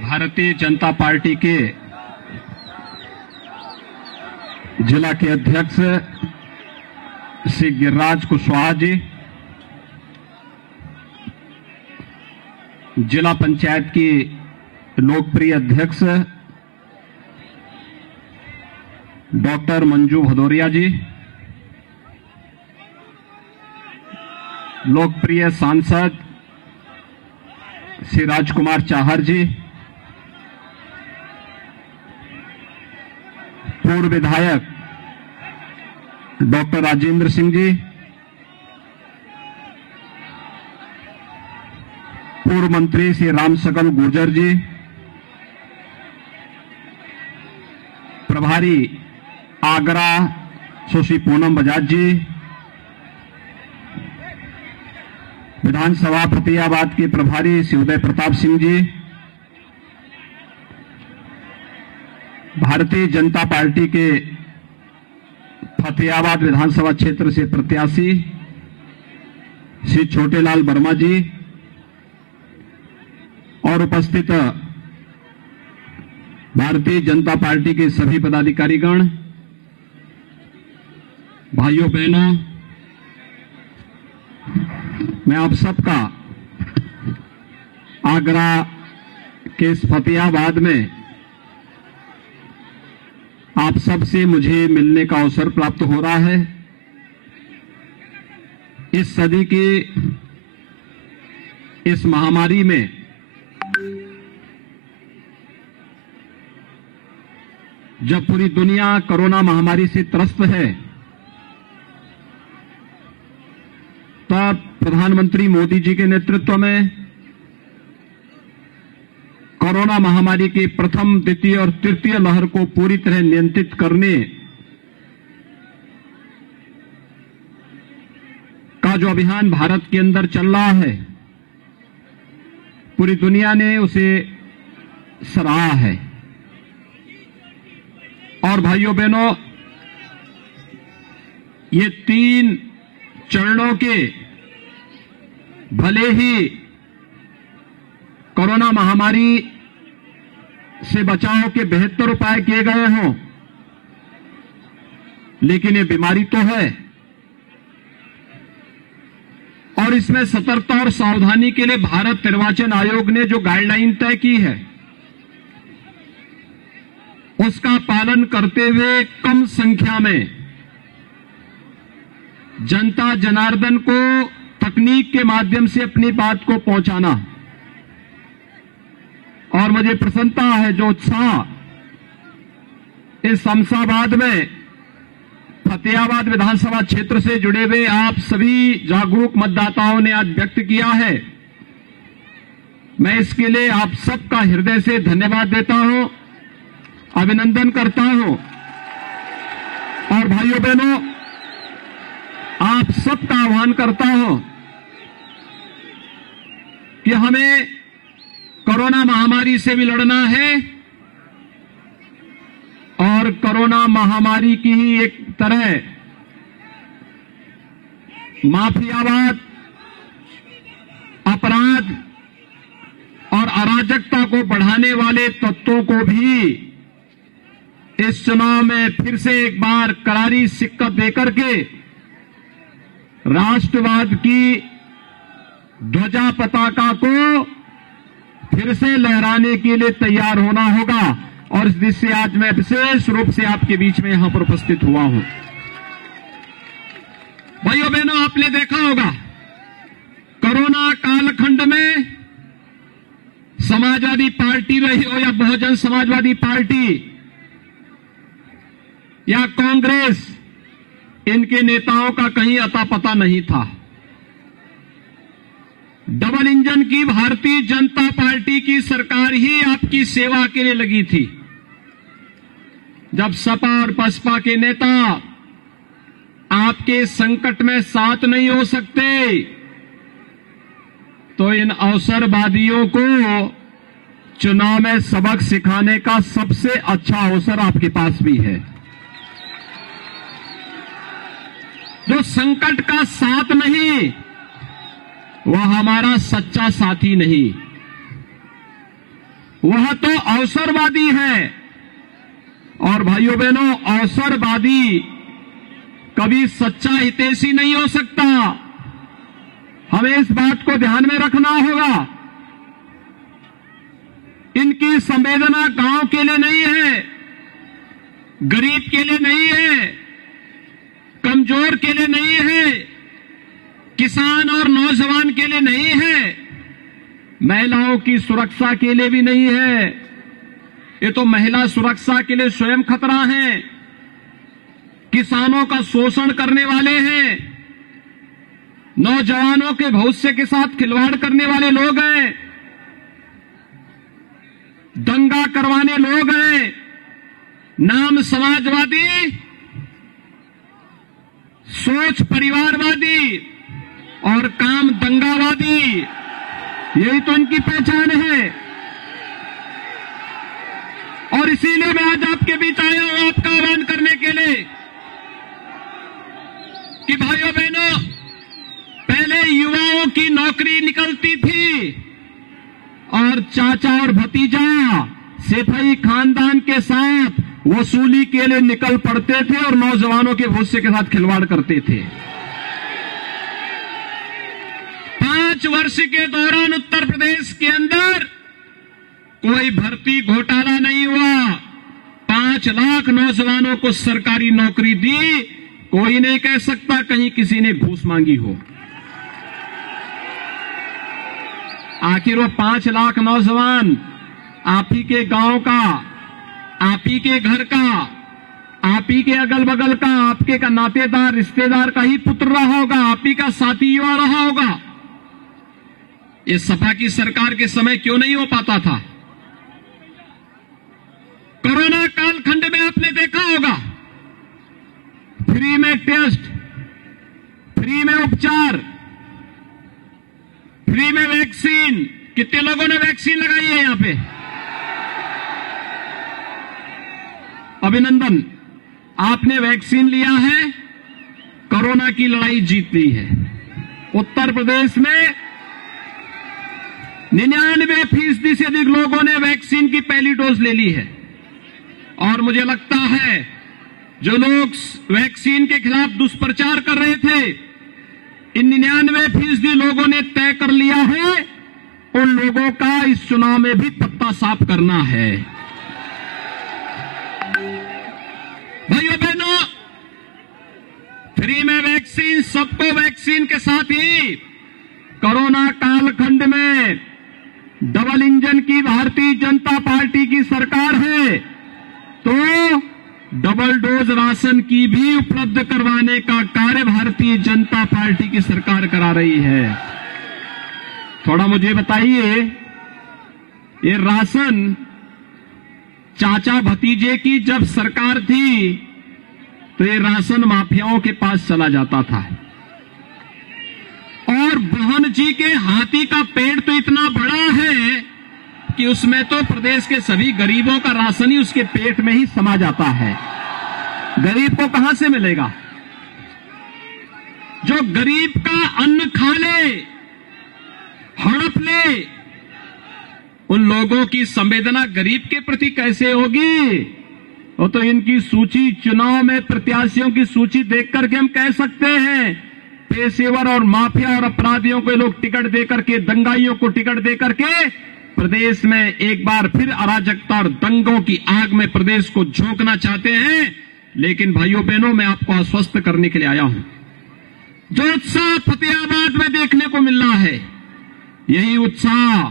Bharatiya Janata party के जिला के अध्यक्ष श्री गिरिराज कुशवाहा जी, जिला पंचायत की लोकप्रिय अध्यक्ष डॉक्टर मंजू भदौरिया जी, लोकप्रिय सांसद श्री राजकुमार चाहर जी, पूर्व विधायक डॉक्टर राजेंद्र सिंह जी, पूर्व मंत्री श्री रामसकल गुर्जर जी, प्रभारी आगरा सुश्री पूनम बजाज जी, विधानसभा फतेहाबाद के प्रभारी श्री उदय प्रताप सिंह जी, भारतीय जनता पार्टी के फतेहाबाद विधानसभा क्षेत्र से प्रत्याशी श्री छोटेलाल वर्मा जी और उपस्थित भारतीय जनता पार्टी के सभी पदाधिकारीगण, भाइयों बहनों, मैं आप सबका आगरा के इस फतेहाबाद में आप सबसे मुझे मिलने का अवसर प्राप्त हो रहा है। इस सदी की इस महामारी में जब पूरी दुनिया कोरोना महामारी से त्रस्त है, तब प्रधानमंत्री मोदी जी के नेतृत्व में कोरोना महामारी की प्रथम, द्वितीय और तृतीय लहर को पूरी तरह नियंत्रित करने का जो अभियान भारत के अंदर चल रहा है, पूरी दुनिया ने उसे सराहा है। और भाइयों बहनों, ये 3 चरणों के भले ही कोरोना महामारी से बचाव के बेहतर उपाय किए गए हों, लेकिन ये बीमारी तो है और इसमें सतर्कता और सावधानी के लिए भारत निर्वाचन आयोग ने जो गाइडलाइन तय की है, उसका पालन करते हुए कम संख्या में जनता जनार्दन को तकनीक के माध्यम से अपनी बात को पहुंचाना। और मुझे प्रसन्नता है जो उत्साह इस शमशाबाद में फतेहाबाद विधानसभा क्षेत्र से जुड़े हुए आप सभी जागरूक मतदाताओं ने आज व्यक्त किया है। मैं इसके लिए आप सबका हृदय से धन्यवाद देता हूं, अभिनंदन करता हूं। और भाइयों बहनों, आप सबका आह्वान करता हूं कि हमें कोरोना महामारी से भी लड़ना है और कोरोना महामारी की ही एक तरह माफियावाद, अपराध और अराजकता को बढ़ाने वाले तत्वों को भी इस चुनाव में फिर से एक बार करारी शिकस्त देकर के राष्ट्रवाद की ध्वजा पताका को फिर से लहराने के लिए तैयार होना होगा। और इस दृष्टि से आज मैं विशेष रूप से आपके बीच में यहां पर उपस्थित हुआ हूं। भाइयों बहनों, आपने देखा होगा कोरोना कालखंड में समाजवादी पार्टी रही हो या बहुजन समाजवादी पार्टी या कांग्रेस, इनके नेताओं का कहीं अता पता नहीं था। डबल इंजन की भारतीय जनता पार्टी की सरकार ही आपकी सेवा के लिए लगी थी। जब सपा और बसपा के नेता आपके संकट में साथ नहीं हो सकते, तो इन अवसरवादियों को चुनाव में सबक सिखाने का सबसे अच्छा अवसर आपके पास भी है। जो संकट का साथ नहीं, वह हमारा सच्चा साथी नहीं, वह तो अवसरवादी है। और भाइयों बहनों, अवसरवादी कभी सच्चा हितैषी नहीं हो सकता। हमें इस बात को ध्यान में रखना होगा। इनकी संवेदना गांव के लिए नहीं है, गरीब के लिए नहीं है, कमजोर के लिए नहीं है, किसान और नौजवान के लिए नहीं है, महिलाओं की सुरक्षा के लिए भी नहीं है। ये तो महिला सुरक्षा के लिए स्वयं खतरा है, किसानों का शोषण करने वाले हैं, नौजवानों के भविष्य के साथ खिलवाड़ करने वाले लोग हैं, दंगा करवाने लोग हैं, नाम समाजवादी, सोच परिवारवादी और काम दंगावादी, यही तो इनकी पहचान है। और इसीलिए मैं आज आपके बीच आया हूं आपका आह्वान करने के लिए कि भाइयों बहनों, पहले युवाओं की नौकरी निकलती थी और चाचा और भतीजा सेठई खानदान के साथ वसूली के लिए निकल पड़ते थे और नौजवानों के भविष्य के साथ खिलवाड़ करते थे। 5 वर्ष के दौरान उत्तर प्रदेश के अंदर कोई भर्ती घोटाला नहीं हुआ। 5 लाख नौजवानों को सरकारी नौकरी दी। कोई नहीं कह सकता कहीं किसी ने घूस मांगी हो। आखिर वो 5 लाख नौजवान आप ही के गांव का, आप ही के घर का, आप ही के अगल बगल का, आपके का नातेदार रिश्तेदार का ही पुत्र रहा होगा, आप ही का साथी युवा रहा होगा। ये सपा की सरकार के समय क्यों नहीं हो पाता था? कोरोना कालखंड में आपने देखा होगा, फ्री में टेस्ट, फ्री में उपचार, फ्री में वैक्सीन। कितने लोगों ने वैक्सीन लगाई है यहां पे? अभिनंदन, आपने वैक्सीन लिया है, कोरोना की लड़ाई जीत ली है। उत्तर प्रदेश में 99% से अधिक लोगों ने वैक्सीन की पहली डोज ले ली है। और मुझे लगता है जो लोग वैक्सीन के खिलाफ दुष्प्रचार कर रहे थे, इन 99% लोगों ने तय कर लिया है उन लोगों का इस चुनाव में भी पत्ता साफ करना है। भाइयों बहनों, फ्री में वैक्सीन, सबको वैक्सीन के साथ ही कोरोना कालखंड में डबल इंजन की भारतीय जनता पार्टी की सरकार है, तो डबल डोज राशन की भी उपलब्ध करवाने का कार्य भारतीय जनता पार्टी की सरकार करा रही है। थोड़ा मुझे बताइए, ये राशन चाचा भतीजे की जब सरकार थी तो ये राशन माफियाओं के पास चला जाता था, और बहन जी के हाथी का पेड़ तो इतना बड़ा है कि उसमें तो प्रदेश के सभी गरीबों का राशन ही उसके पेट में ही समा जाता है। गरीब को कहां से मिलेगा? जो गरीब का अन्न खा ले, हड़प ले, उन लोगों की संवेदना गरीब के प्रति कैसे होगी? वो तो इनकी सूची, चुनाव में प्रत्याशियों की सूची देख करके हम कह सकते हैं, पेशेवर और माफिया और अपराधियों को लोग टिकट देकर के, दंगाइयों को टिकट देकर के प्रदेश में एक बार फिर अराजकता और दंगों की आग में प्रदेश को झोंकना चाहते हैं। लेकिन भाइयों बहनों, मैं आपको आश्वस्त करने के लिए आया हूं, जो उत्साह फतेहाबाद में देखने को मिल रहा है, यही उत्साह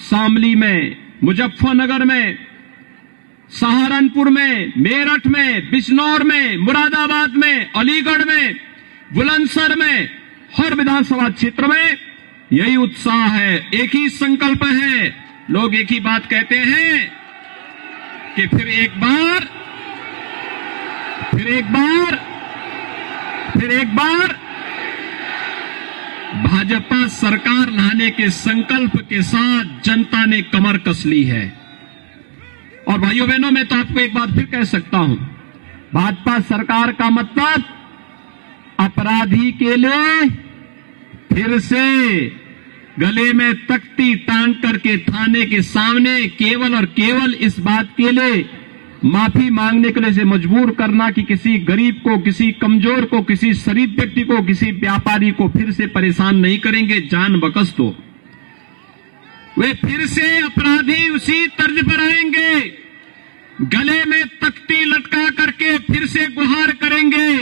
शामली में, मुजफ्फरनगर में, सहारनपुर में, मेरठ में, बिजनौर में, मुरादाबाद में, अलीगढ़ में, बुलंदशहर में, हर विधानसभा क्षेत्र में यही उत्साह है। एक ही संकल्प है। लोग एक ही बात कहते हैं कि फिर एक बार भाजपा सरकार लाने के संकल्प के साथ जनता ने कमर कस ली है। और भाइयों बहनों, मैं तो आपको एक बात फिर कह सकता हूं, भाजपा सरकार का मतलब अपराधी के लिए फिर से गले में तख्ती टांग करके थाने के सामने केवल और केवल इस बात के लिए माफी मांगने के लिए से मजबूर करना कि किसी गरीब को, किसी कमजोर को, किसी शरीफ व्यक्ति को, किसी व्यापारी को फिर से परेशान नहीं करेंगे। जान बकस तो वे फिर से अपराधी उसी तर्ज पर आएंगे, गले में तख्ती लटका करके फिर से गुहार करेंगे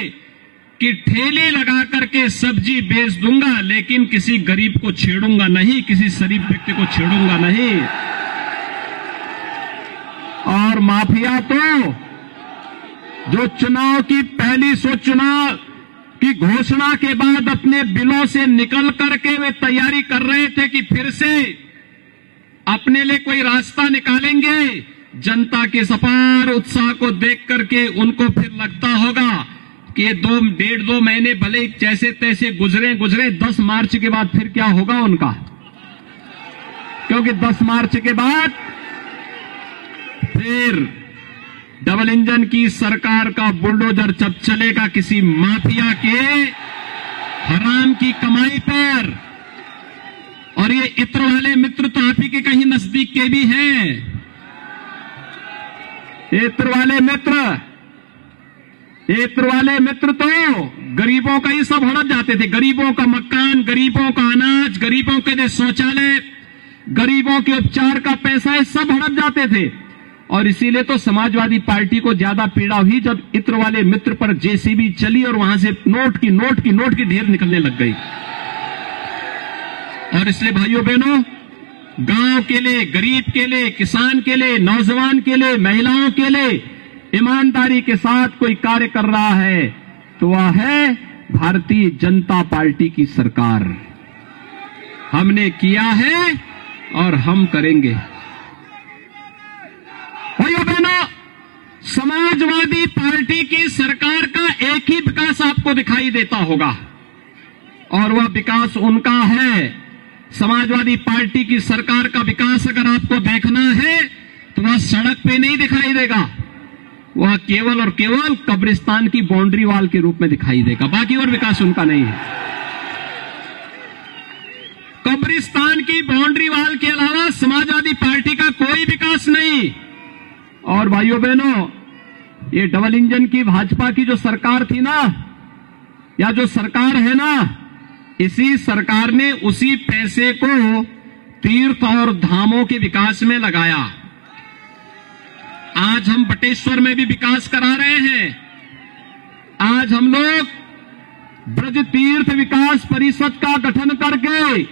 कि ठेले लगा करके सब्जी बेच दूंगा, लेकिन किसी गरीब को छेड़ूंगा नहीं, किसी शरीफ व्यक्ति को छेड़ूंगा नहीं। और माफिया तो जो चुनाव की पहली चुनाव की घोषणा के बाद अपने बिलों से निकल करके वे तैयारी कर रहे थे कि फिर से अपने लिए कोई रास्ता निकालेंगे, जनता के अपार उत्साह को देख करके उनको फिर लगता होगा कि 1.5-2 महीने भले जैसे तैसे गुजरे 10 मार्च के बाद फिर क्या होगा उनका, क्योंकि 10 मार्च के बाद फिर डबल इंजन की सरकार का बुलडोजर जब चलेगा किसी माफिया के हराम की कमाई पर। और ये इत्र वाले मित्र तो आप ही के कहीं नजदीक के भी हैं। इत्र वाले मित्र तो गरीबों का ही सब हड़प जाते थे, गरीबों का मकान, गरीबों का अनाज, गरीबों के जो शौचालय, गरीबों के उपचार का पैसा, ये सब हड़प जाते थे। और इसीलिए तो समाजवादी पार्टी को ज्यादा पीड़ा हुई जब इत्र वाले मित्र पर जेसीबी चली और वहां से नोट की ढेर निकलने लग गई। और इसलिए भाइयों बहनों, गांव के लिए, गरीब के लिए, किसान के लिए, नौजवान के लिए, महिलाओं के लिए ईमानदारी के साथ कोई कार्य कर रहा है तो वह है भारतीय जनता पार्टी की सरकार। हमने किया है और हम करेंगे। भाइयों बहनों, समाजवादी पार्टी की सरकार का एक ही विकास आपको दिखाई देता होगा और वह विकास उनका है। समाजवादी पार्टी की सरकार का विकास अगर आपको देखना है तो वह सड़क पे नहीं दिखाई देगा, वह केवल और केवल कब्रिस्तान की बाउंड्री वॉल के रूप में दिखाई देगा, बाकी और विकास उनका नहीं है। कब्रिस्तान की बाउंड्री वॉल के अलावा समाजवादी पार्टी का कोई विकास नहीं। और भाइयों बहनों, ये डबल इंजन की भाजपा की जो सरकार थी ना, या जो सरकार है ना, इसी सरकार ने उसी पैसे को तीर्थ और धामों के विकास में लगाया। आज हम बटेश्वर में भी विकास करा रहे हैं। आज हम लोग ब्रज तीर्थ विकास परिषद का गठन करके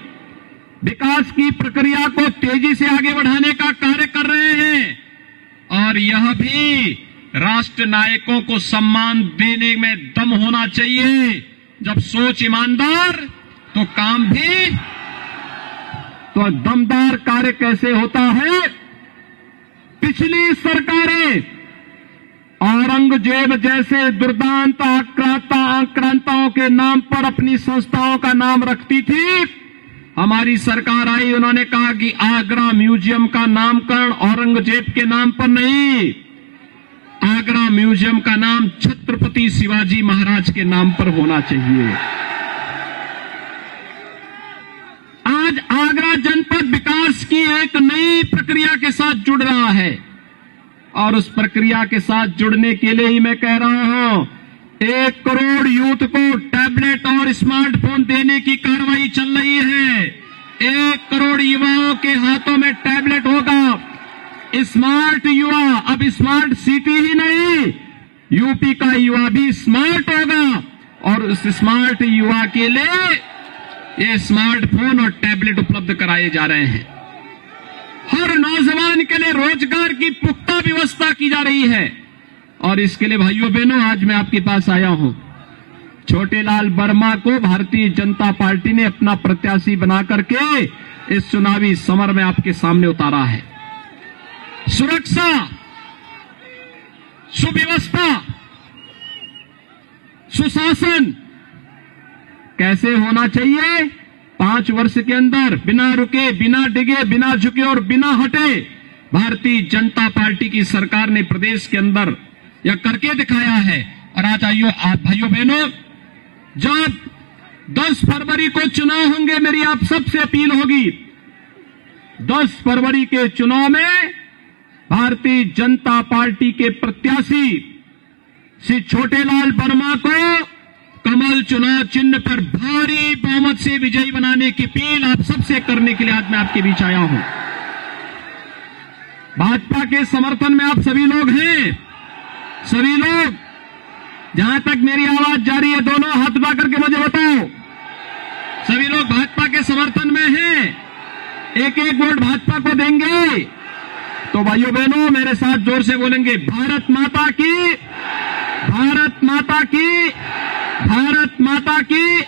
विकास की प्रक्रिया को तेजी से आगे बढ़ाने का कार्य कर रहे हैं। और यह भी राष्ट्र नायकों को सम्मान देने में दम होना चाहिए। जब सोच ईमानदार तो काम भी। तो दमदार कार्य कैसे होता है? पिछली सरकारें औरंगजेब जैसे दुर्दांत आक्रांताओं के नाम पर अपनी संस्थाओं का नाम रखती थी। हमारी सरकार आई, उन्होंने कहा कि आगरा म्यूजियम का नामकरण औरंगजेब के नाम पर नहीं, आगरा म्यूजियम का नाम छत्रपति शिवाजी महाराज के नाम पर होना चाहिए। आज आगरा जनपद विकास की एक नई प्रक्रिया के साथ जुड़ रहा है और उस प्रक्रिया के साथ जुड़ने के लिए ही मैं कह रहा हूं, 1 करोड़ यूथ को टैबलेट और स्मार्टफोन देने की कार्रवाई चल रही है। 1 करोड़ युवाओं के हाथों में टैबलेट होगा। स्मार्ट युवा, अब स्मार्ट सिटी ही नहीं, यूपी का युवा भी स्मार्ट होगा और उस स्मार्ट युवा के लिए ये स्मार्टफोन और टैबलेट उपलब्ध कराए जा रहे हैं। हर नौजवान के लिए रोजगार की पुख्ता व्यवस्था की जा रही है। और इसके लिए भाइयों बहनों, आज मैं आपके पास आया हूं। छोटेलाल वर्मा को भारतीय जनता पार्टी ने अपना प्रत्याशी बना करके इस चुनावी समर में आपके सामने उतारा है। सुरक्षा, सुव्यवस्था, सुशासन कैसे होना चाहिए? 5 वर्ष के अंदर बिना रुके, बिना डिगे, बिना झुके और बिना हटे भारतीय जनता पार्टी की सरकार ने प्रदेश के अंदर यह करके दिखाया है। और आज आइयो आप भाइयों बहनों, जब 10 फरवरी को चुनाव होंगे, मेरी आप सबसे अपील होगी, 10 फरवरी के चुनाव में भारतीय जनता पार्टी के प्रत्याशी श्री छोटेलाल वर्मा को कमल चुनाव चिन्ह पर भारी बहुमत से विजयी बनाने की अपील आप सबसे करने के लिए आज मैं आपके बीच आया हूं। भाजपा के समर्थन में आप सभी लोग हैं, सभी लोग, जहां तक मेरी आवाज जारी है, दोनों हाथ उठा करके मुझे बताओ, सभी लोग भाजपा के समर्थन में हैं, एक एक वोट भाजपा को देंगे? तो भाइयों बहनों मेरे साथ जोर से बोलेंगे, भारत माता की, भारत माता की, भारत माता की।